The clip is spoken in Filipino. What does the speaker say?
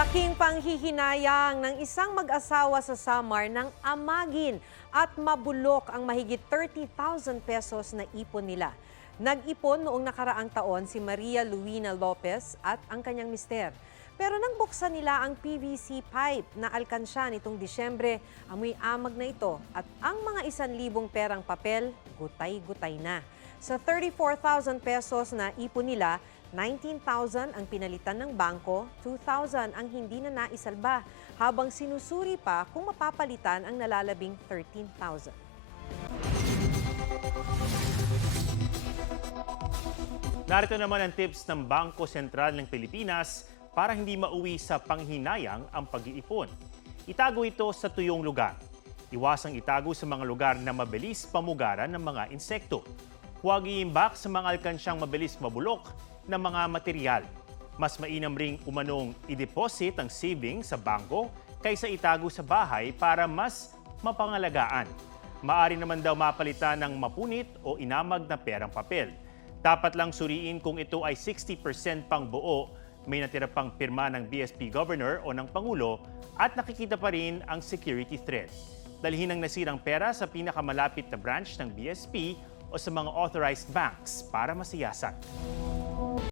Laking panghihinayang ng isang mag-asawa sa Samar ng amagin at mabulok ang mahigit 30,000 pesos na ipon nila. Nag-ipon noong nakaraang taon si Maria Luina Lopez at ang kanyang mister. Pero nang buksan nila ang PVC pipe na alkansya nitong Disyembre, amoy amag na ito at ang mga 1,000 perang papel, gutay-gutay na. Sa 34,000 pesos na ipon nila, 19,000 ang pinalitan ng bangko, 2,000 ang hindi na naisalba, habang sinusuri pa kung mapapalitan ang nalalabing 13,000. Narito naman ang tips ng Bangko Sentral ng Pilipinas para hindi mauwi sa panghinayang ang pag-iipon. Itago ito sa tuyong lugar. Iwasang itago sa mga lugar na mabilis pamugaran ng mga insekto. Huwag iimbak sa mga alkansyang mabilis mabulok na mga material. Mas mainam ring umanong i-deposit ang savings sa bangko kaysa itago sa bahay para mas mapangalagaan. Maari naman daw mapalitan ng mapunit o inamag na perang papel. Dapat lang suriin kung ito ay 60% pang buo, may natira pang pirma ng BSP Governor o ng Pangulo at nakikita pa rin ang security threat. Dalhin ang nasirang pera sa pinakamalapit na branch ng BSP o sa mga authorized banks para masiyasan.